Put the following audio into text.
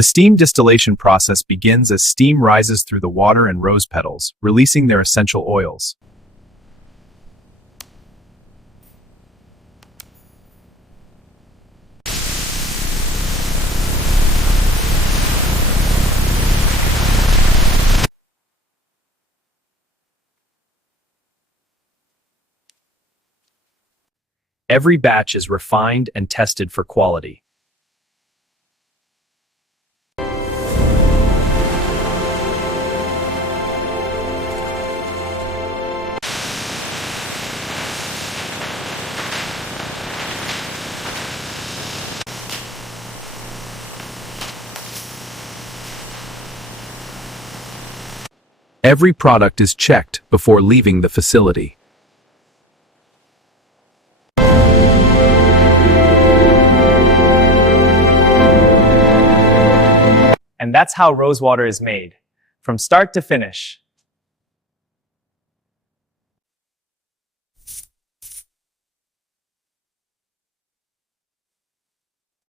The steam distillation process begins as steam rises through the water and rose petals, releasing their essential oils. Every batch is refined and tested for quality. Every product is checked before leaving the facility. And that's how rosewater is made, from start to finish.